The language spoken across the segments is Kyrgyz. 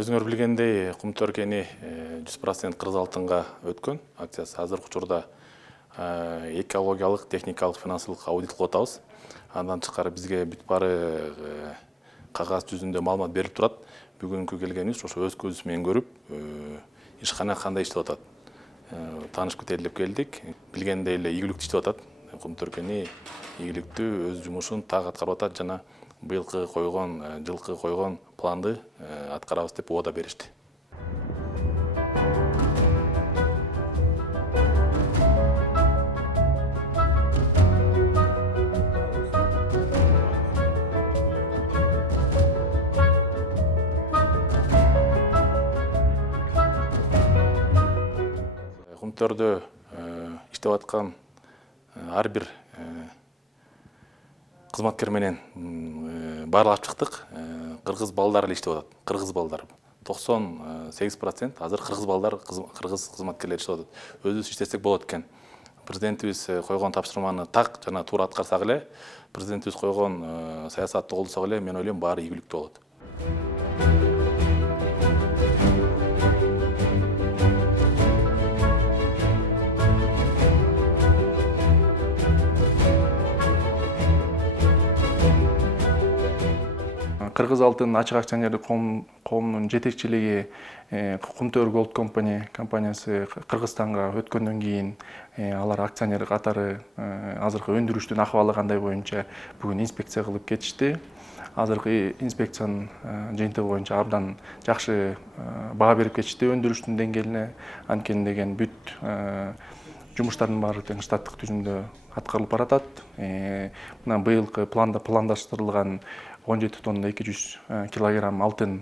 Өзүңөр билгендей, Кумтөр кени 100% кыргыз алтынга өткөн акциясы. Азыркы учурда экологиялык, техникалык, финансылык аудит кылып атабыз. Андан тышкары бизге бүт баары кагаз жүзүндө маалымат берип турат. Бүгүнкү келгенибиз ошо өз көзүбүз менен көрүп, ишкана кандай иштеп атат. Таанышып кетели деп келдик. Билгендей эле ийгиликтүү иштеп атат. Кумтөр кени ийгиликтүү өз жумушун так аткарып атат жана жылкы койгон планды аткарабыз деп убада беришти. Кумтөрдө иштеп аткан ар бир кызматкер менен баарлашып чыктык. Кыргыз балдары эле иштеп атат. Кыргыз балдары 98% азыр кыргыз балдар, кыргыз кызматкерлер иштеп атат. Өзүбүз иштесек болот экен. Президентибиз койгон тапшырманы так жана туура аткарсак эле, президентибиз койгон саясатты колдосок эле, мен ойлойм баары ийгиликтүү болот. Кыргыз алтын ачык акционерлик коомунун жетекчилиги Кумтөр Gold Company компаниясы Кыргызстанга өткөндөн кийин алар акционер катары азыркы өндүрүштүн акыбалы кандай боюнча бүгүн инспекция кылып кетишти. Азыркы инспекциянын жыйынтыгы боюнча абдан жакшы баа берип кетишти өндүрүштүн деңгээлине. Анткени деген бүт жумуштардын баары тең штаттык түзүмдө аткарылып баратат. Мына быйылкы пландаштырылган 17 тонна 200 килограмм алтын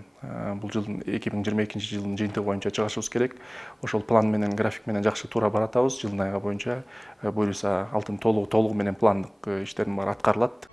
бул жылдын 2022 жылдын жыйынтыгы боюнча чыгарышыбыз керек. Ошол план менен, график менен жакшы туура баратабыз. Жылдын айга боюнча буюрса алтын толугу менен пландык иштердин баары аткарылат.